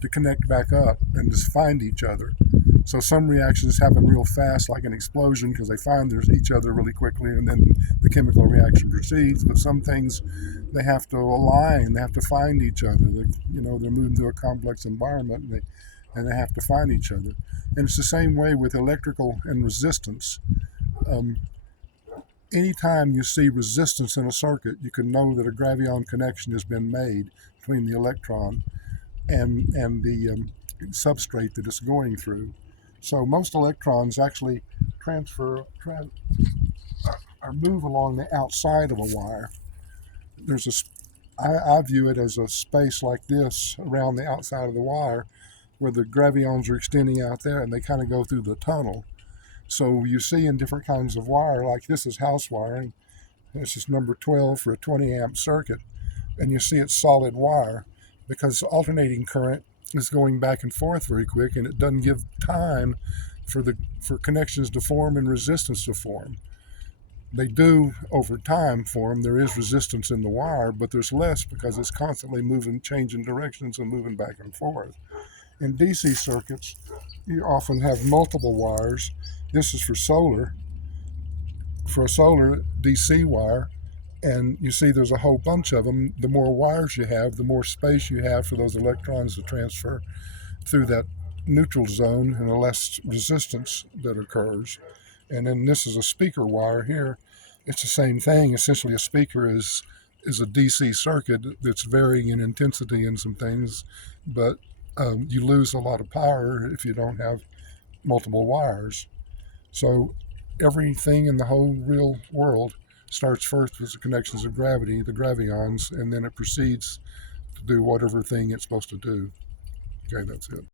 to connect back up and just find each other. So some reactions happen real fast, like an explosion, because they find there's each other really quickly, and then the chemical reaction proceeds. But some things, they have to align, they have to find each other. They're moving through a complex environment, and they have to find each other. And it's the same way with electrical and resistance. Um, Anytime you see resistance in a circuit, you can know that a gravion connection has been made between the electron and the substrate that it's going through. So most electrons actually or move along the outside of a wire. I view it as a space like this around the outside of the wire where the gravions are extending out there, and they kind of go through the tunnel. So you see in different kinds of wire, like this is house wiring. This is number 12 for a 20 amp circuit. And you see it's solid wire because alternating current is going back and forth very quick, and it doesn't give time for connections to form and resistance to form. They do over time form. There is resistance in the wire, but there's less because it's constantly moving, changing directions and moving back and forth. In DC circuits, you often have multiple wires. This is for a solar DC wire, and you see there's a whole bunch of them. The more wires you have, the more space you have for those electrons to transfer through that neutral zone, and the less resistance that occurs. And then this is a speaker wire here. It's the same thing. Essentially, a speaker is a DC circuit that's varying in intensity in some things, but you lose a lot of power if you don't have multiple wires. So everything in the whole real world starts first with the connections of gravity, the gravions, and then it proceeds to do whatever thing it's supposed to do. Okay, that's it.